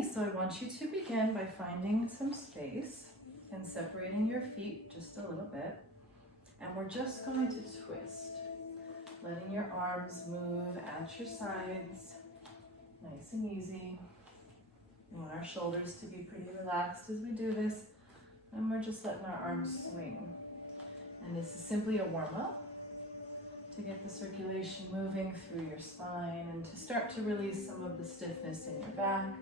Okay, so I want you to begin by finding some space and separating your feet just a little bit. And we're just going to twist, letting your arms move at your sides, nice and easy. We want our shoulders to be pretty relaxed as we do this, and we're just letting our arms swing. And this is simply a warm-up to get the circulation moving through your spine and to start to release some of the stiffness in your back,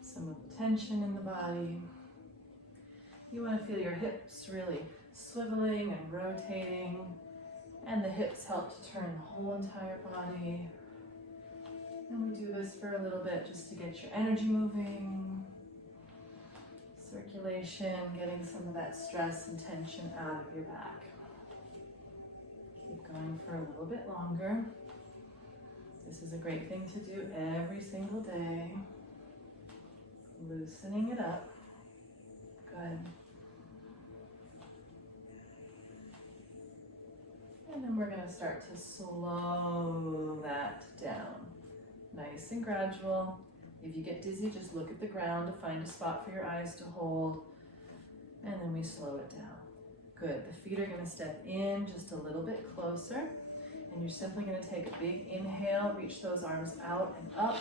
some of the tension in the body. You want to feel your hips really swiveling and rotating, and the hips help to turn the whole entire body. And we do this for a little bit just to get your energy moving, circulation, getting some of that stress and tension out of your back. Keep going for a little bit longer. This is a great thing to do every single day. Loosening it up. Good. And then we're going to start to slow that down. Nice and gradual. If you get dizzy, just look at the ground to find a spot for your eyes to hold. And then we slow it down. Good. The feet are going to step in just a little bit closer. And you're simply going to take a big inhale, reach those arms out and up.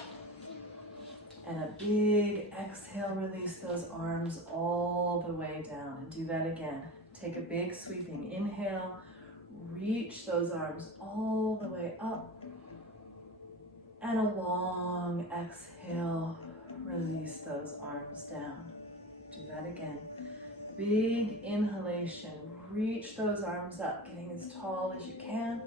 And a big exhale, release those arms all the way down. And do that again. Take a big sweeping inhale, reach those arms all the way up. And a long exhale, release those arms down. Do that again. Big inhalation, reach those arms up, getting as tall as you can.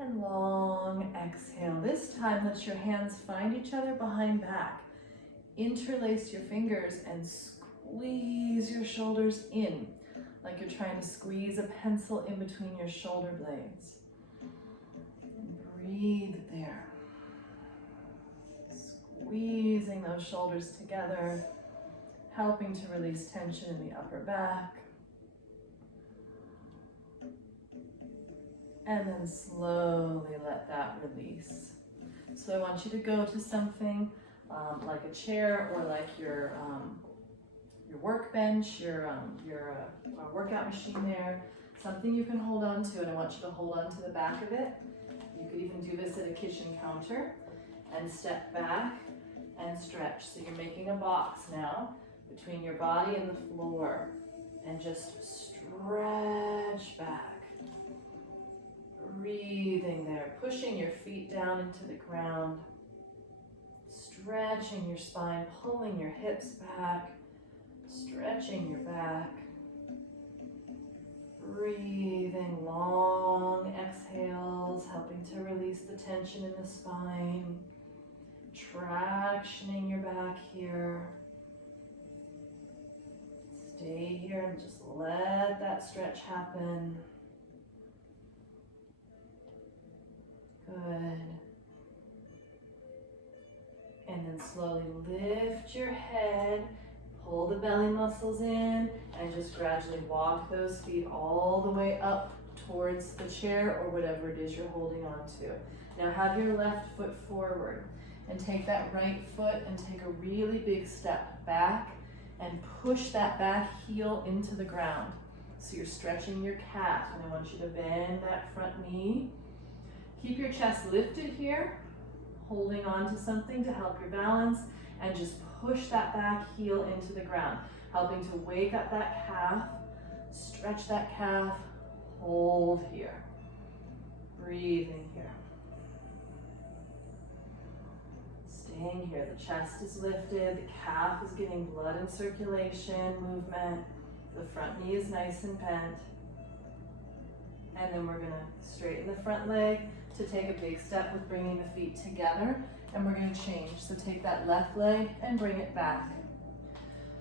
And long exhale. This time, let your hands find each other behind back. Interlace your fingers and squeeze your shoulders in, like you're trying to squeeze a pencil in between your shoulder blades. And breathe there. Squeezing those shoulders together, helping to release tension in the upper back. And then slowly let that release. So I want you to go to something like a chair or like your workbench, your workout machine there, something you can hold on to, and I want you to hold on to the back of it. You could even do this at a kitchen counter and step back and stretch. So you're making a box now between your body and the floor, and just stretch back. Breathing there, pushing your feet down into the ground, stretching your spine, pulling your hips back, stretching your back. Breathing long exhales, helping to release the tension in the spine, tractioning your back here. Stay here and just let that stretch happen. Good. And then slowly lift your head, pull the belly muscles in, and just gradually walk those feet all the way up towards the chair or whatever it is you're holding on to. Now have your left foot forward and take that right foot and take a really big step back and push that back heel into the ground. So you're stretching your calf, and I want you to bend that front knee. Keep your chest lifted here, holding on to something to help your balance, and just push that back heel into the ground, helping to wake up that calf, stretch that calf, hold here, breathing here. Staying here, the chest is lifted, the calf is getting blood and circulation, movement, the front knee is nice and bent. And then we're gonna straighten the front leg to take a big step with bringing the feet together, and we're gonna change. So take that left leg and bring it back.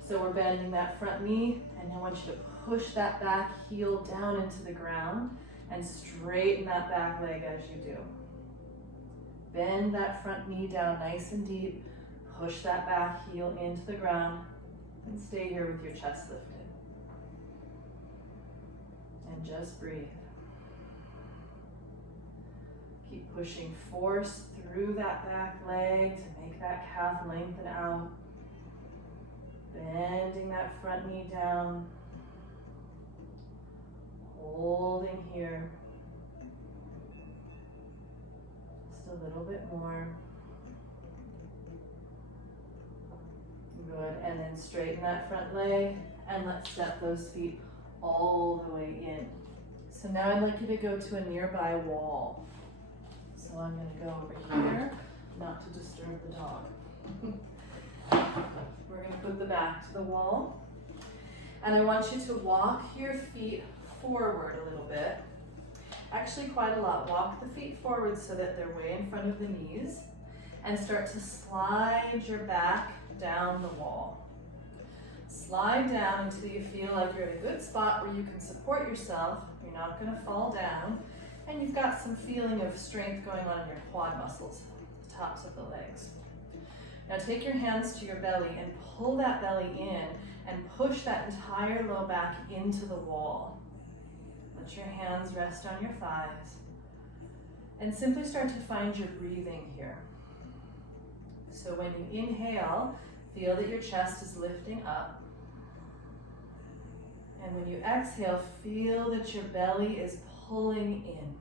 So we're bending that front knee, and I want you to push that back heel down into the ground and straighten that back leg as you do. Bend that front knee down nice and deep, push that back heel into the ground, and stay here with your chest lifted. And just breathe. Keep pushing force through that back leg to make that calf lengthen out. Bending that front knee down. Holding here. Just a little bit more. Good, and then straighten that front leg and let's step those feet all the way in. So now I'd like you to go to a nearby wall. So I'm going to go over here, not to disturb the dog. We're going to put the back to the wall. And I want you to walk your feet forward a little bit. Actually quite a lot. Walk the feet forward so that they're way in front of the knees. And start to slide your back down the wall. Slide down until you feel like you're in a good spot where you can support yourself. You're not going to fall down. And you've got some feeling of strength going on in your quad muscles, the tops of the legs. Now take your hands to your belly and pull that belly in and push that entire low back into the wall. Let your hands rest on your thighs. And simply start to find your breathing here. So when you inhale, feel that your chest is lifting up. And when you exhale, feel that your belly is pulling in.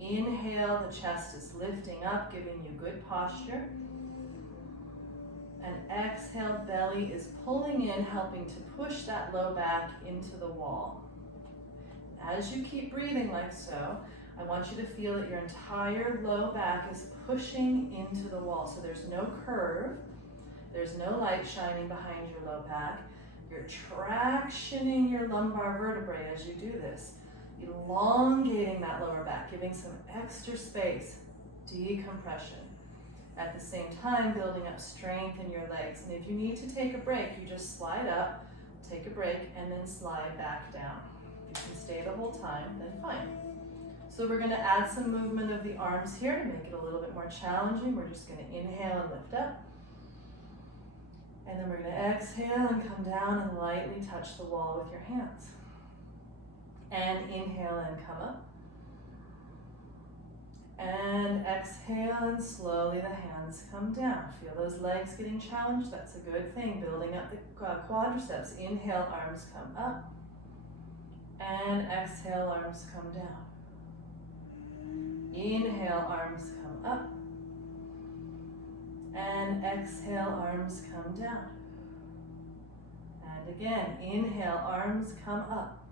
Inhale, the chest is lifting up, giving you good posture. And exhale, belly is pulling in, helping to push that low back into the wall. As you keep breathing like so, I want you to feel that your entire low back is pushing into the wall. So there's no curve, there's no light shining behind your low back. You're tractioning your lumbar vertebrae as you do this, elongating that lower back, giving some extra space, decompression. At the same time, building up strength in your legs. And if you need to take a break, you just slide up, take a break, and then slide back down. If you can stay the whole time, then fine. So we're going to add some movement of the arms here to make it a little bit more challenging. We're just going to inhale and lift up. And then we're going to exhale and come down and lightly touch the wall with your hands. And inhale and come up. And exhale and slowly the hands come down. Feel those legs getting challenged. That's a good thing. Building up the quadriceps. Inhale, arms come up. And exhale, arms come down. Inhale, arms come up. And exhale, arms come down. And again, inhale, arms come up.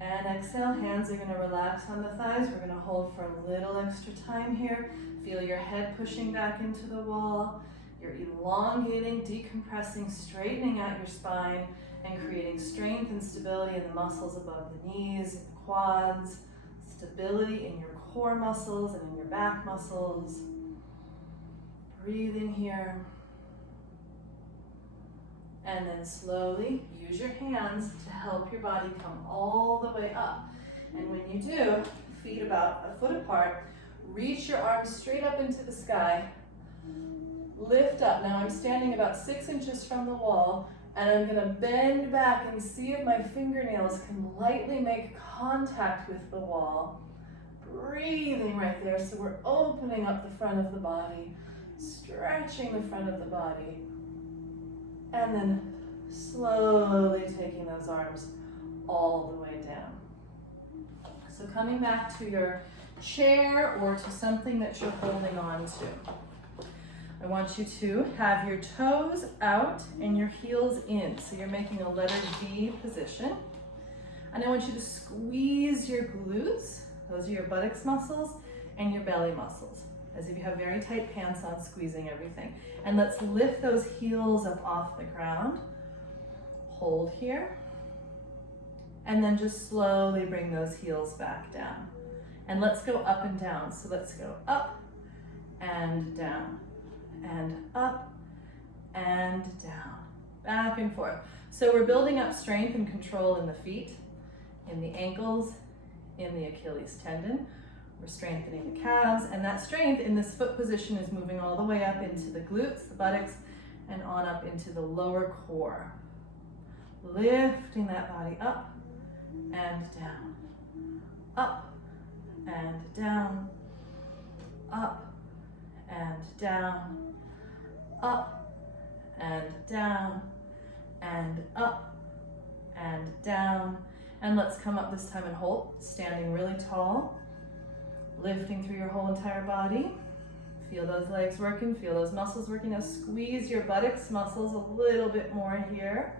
And exhale, hands are going to relax on the thighs. We're going to hold for a little extra time here. Feel your head pushing back into the wall. You're elongating, decompressing, straightening out your spine, and creating strength and stability in the muscles above the knees, in the quads, stability in your core muscles and in your back muscles. Breathing here. And then slowly use your hands to help your body come all the way up. And when you do, feet about a foot apart, reach your arms straight up into the sky. Lift up. Now I'm standing about 6 inches from the wall, and I'm going to bend back and see if my fingernails can lightly make contact with the wall. Breathing right there. So we're opening up the front of the body, stretching the front of the body. And then slowly taking those arms all the way down. So coming back to your chair or to something that you're holding on to. I want you to have your toes out and your heels in. So you're making a letter V position. And I want you to squeeze your glutes. Those are your buttocks muscles and your belly muscles. As if you have very tight pants on, squeezing everything. And let's lift those heels up off the ground. Hold here. And then just slowly bring those heels back down. And let's go up and down. So let's go up and down. And up and down. Back and forth. So we're building up strength and control in the feet, in the ankles, in the Achilles tendon. We're strengthening the calves, and that strength in this foot position is moving all the way up into the glutes, the buttocks, and on up into the lower core. Lifting that body up and down. up and down, up and down, up and down, and up and down. And let's come up this time and hold, standing really tall, lifting through your whole entire body. Feel those legs working, feel those muscles working. Now squeeze your buttocks muscles a little bit more here.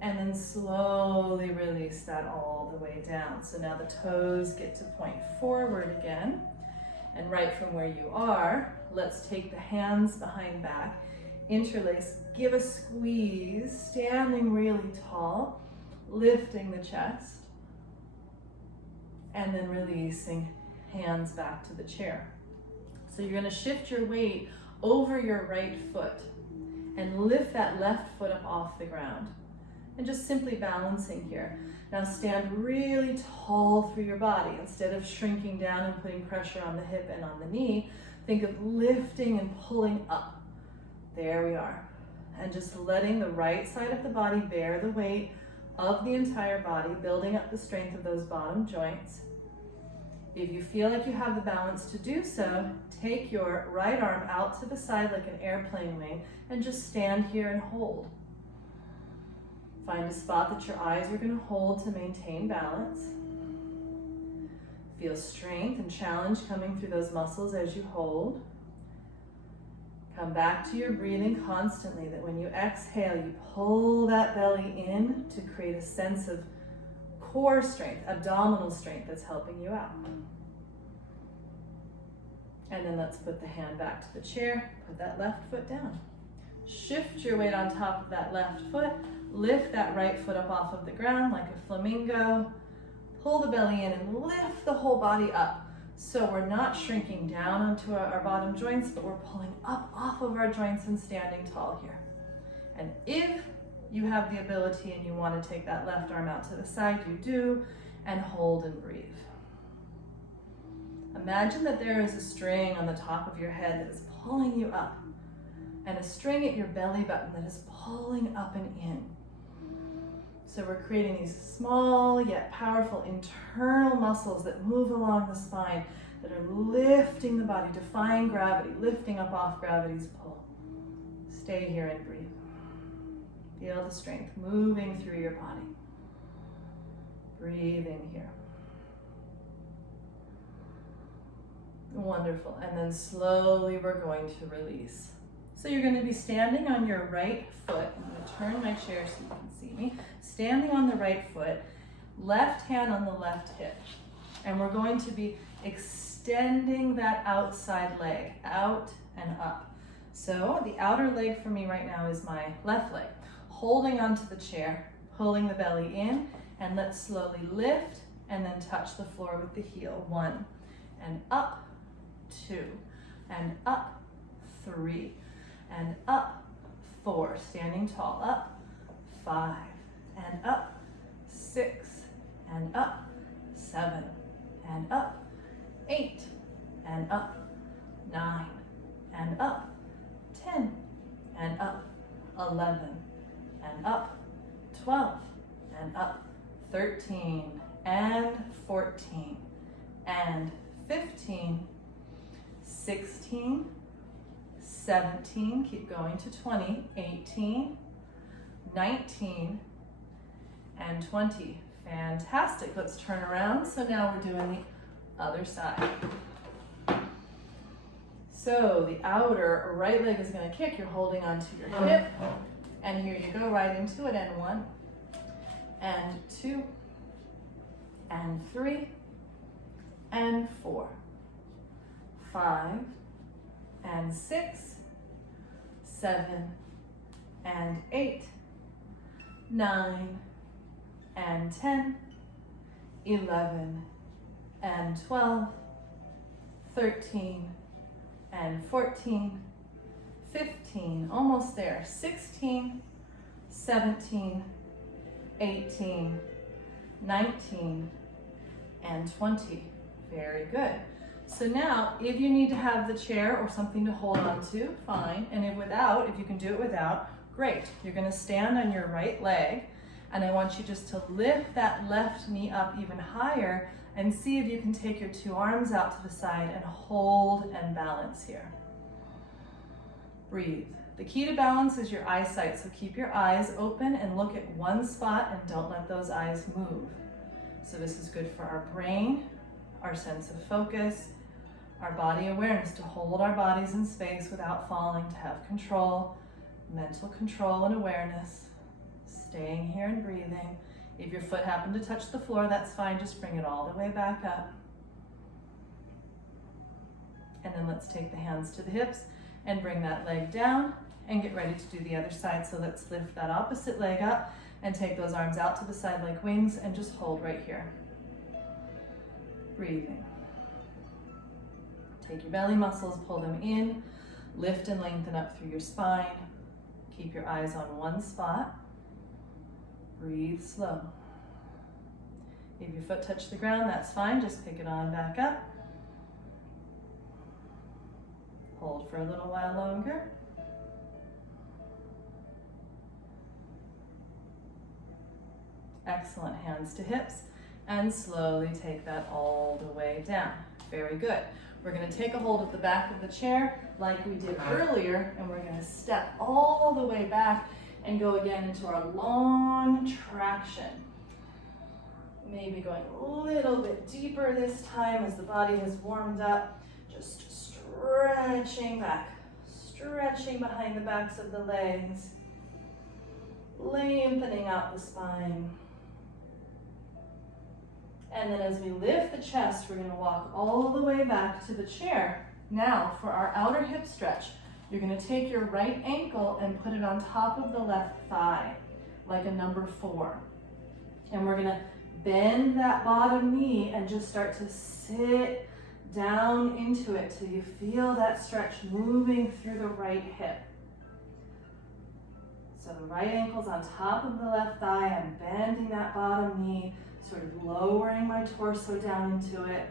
And then slowly release that all the way down. So now the toes get to point forward again. And right from where you are, let's take the hands behind back, interlace, give a squeeze, standing really tall, lifting the chest, and then releasing, hands back to the chair. So you're going to shift your weight over your right foot and lift that left foot up off the ground. And just simply balancing here. Now stand really tall through your body. Instead of shrinking down and putting pressure on the hip and on the knee, think of lifting and pulling up. There we are. And just letting the right side of the body bear the weight of the entire body, building up the strength of those bottom joints. If you feel like you have the balance to do so, take your right arm out to the side like an airplane wing and just stand here and hold. Find a spot that your eyes are going to hold to maintain balance. Feel strength and challenge coming through those muscles as you hold. Come back to your breathing constantly, that when you exhale, you pull that belly in to create a sense of core strength, abdominal strength that's helping you out. And then let's put the hand back to the chair, put that left foot down. Shift your weight on top of that left foot, lift that right foot up off of the ground like a flamingo, pull the belly in and lift the whole body up. So we're not shrinking down onto our bottom joints, but we're pulling up off of our joints and standing tall here. And if you have the ability and you want to take that left arm out to the side, you do, and hold and breathe. Imagine that there is a string on the top of your head that is pulling you up, and a string at your belly button that is pulling up and in. So we're creating these small yet powerful internal muscles that move along the spine, that are lifting the body, defying gravity, lifting up off gravity's pull. Stay here and breathe. Feel the strength moving through your body. Breathe in here. Wonderful. And then slowly we're going to release. So you're going to be standing on your right foot. I'm going to turn my chair so you can see me. Standing on the right foot, left hand on the left hip. And we're going to be extending that outside leg out and up. So the outer leg for me right now is my left leg. Holding onto the chair, pulling the belly in, and let's slowly lift and then touch the floor with the heel. 1, and up, 2, and up, 3, and up, 4, standing tall, up, 5, and up, 6, and up, 7, and up, 8, and up, 9, and up, 10, and up, 11, and up, 12, and up, 13, and 14, and 15, 16, 17, keep going to 20, 18, 19, and 20. Fantastic. Let's turn around. So now we're doing the other side. So the outer right leg is going to kick. You're holding onto your hip. And here you go, right into it. And 1, and 2, and 3, and 4, 5, and 6, 7, and 8, 9, and 10, 11, and 12, 13, and 14, 15, almost there, 16, 17, 18, 19, and 20. Very good. So now, if you need to have the chair or something to hold on to, fine. And if you can do it without, great. You're going to stand on your right leg And I want you just to lift that left knee up even higher and see if you can take your two arms out to the side and hold and balance here. Breathe. The key to balance is your eyesight, so keep your eyes open and look at one spot and don't let those eyes move. So this is good for our brain, our sense of focus, our body awareness, to hold our bodies in space without falling, to have control, mental control and awareness, staying here and breathing. If your foot happened to touch the floor, that's fine, just bring it all the way back up. And then let's take the hands to the hips and bring that leg down and get ready to do the other side. So let's lift that opposite leg up and take those arms out to the side like wings and just hold right here. Breathing. Take your belly muscles, pull them in, lift and lengthen up through your spine. Keep your eyes on one spot. Breathe slow. If your foot touched the ground, that's fine, just pick it on back up. Hold for a little while longer. Excellent, hands to hips, and slowly take that all the way down. Very good. We're going to take a hold of the back of the chair like we did earlier, and we're going to step all the way back and go again into our long traction. Maybe going a little bit deeper this time as the body has warmed up. Just stretching back, stretching behind the backs of the legs, lengthening out the spine. And then as we lift the chest, we're going to walk all the way back to the chair. Now for our outer hip stretch, you're going to take your right ankle and put it on top of the left thigh, like a number 4. And we're going to bend that bottom knee and just start to sit down into it till you feel that stretch moving through the right hip. So the right ankle's on top of the left thigh. I'm bending that bottom knee, sort of lowering my torso down into it.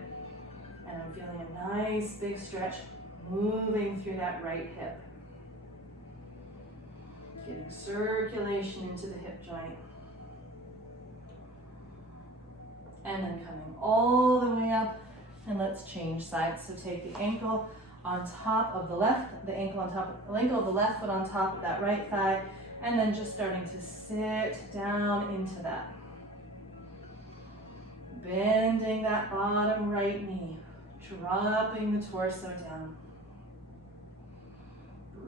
And I'm feeling a nice big stretch moving through that right hip. Getting circulation into the hip joint. And then coming all the way up, and let's change sides. So take the ankle on top of the left, the ankle of the left foot on top of that right thigh, and then just starting to sit down into that. Bending that bottom right knee, dropping the torso down.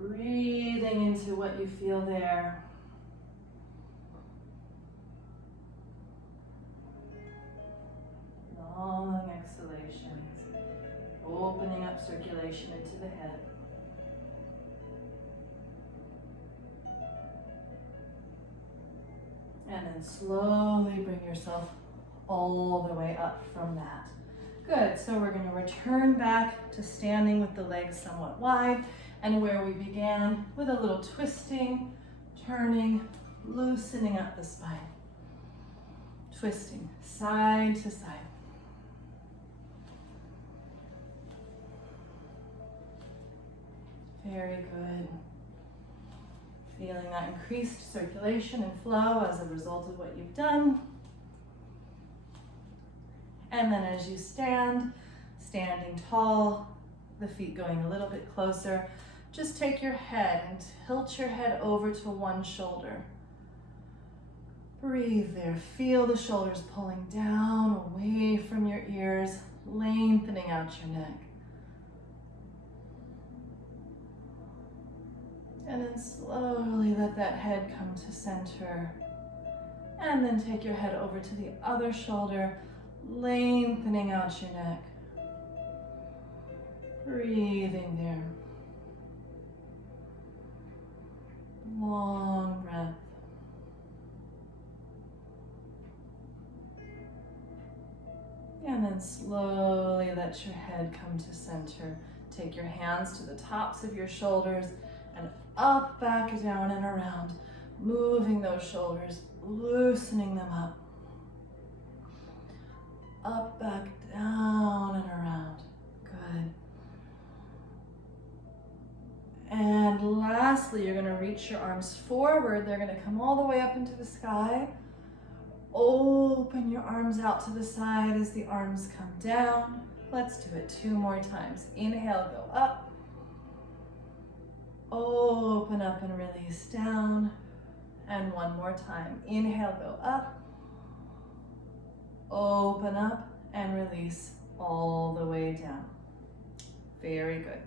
Breathing into what you feel there. Long exhalations, opening up circulation into the head. And then slowly bring yourself all the way up from that. Good, so we're going to return back to standing with the legs somewhat wide, and where we began with a little twisting, turning, loosening up the spine. Twisting side to side. Very good. Feeling that increased circulation and flow as a result of what you've done. And then as you stand, standing tall, the feet going a little bit closer, just take your head and tilt your head over to one shoulder. Breathe there. Feel the shoulders pulling down away from your ears, lengthening out your neck. And then slowly let that head come to center. And then take your head over to the other shoulder, lengthening out your neck. Breathing there. Long breath. And then slowly let your head come to center. Take your hands to the tops of your shoulders and up, back, down, and around. Moving those shoulders, loosening them up. Up, back, down, and around. Good. And lastly, you're going to reach your arms forward. They're going to come all the way up into the sky. Open your arms out to the side as the arms come down. Let's do it 2 more times. Inhale, go up. Open up and release down. And 1 more time. Inhale, go up. Open up and release all the way down. Very good.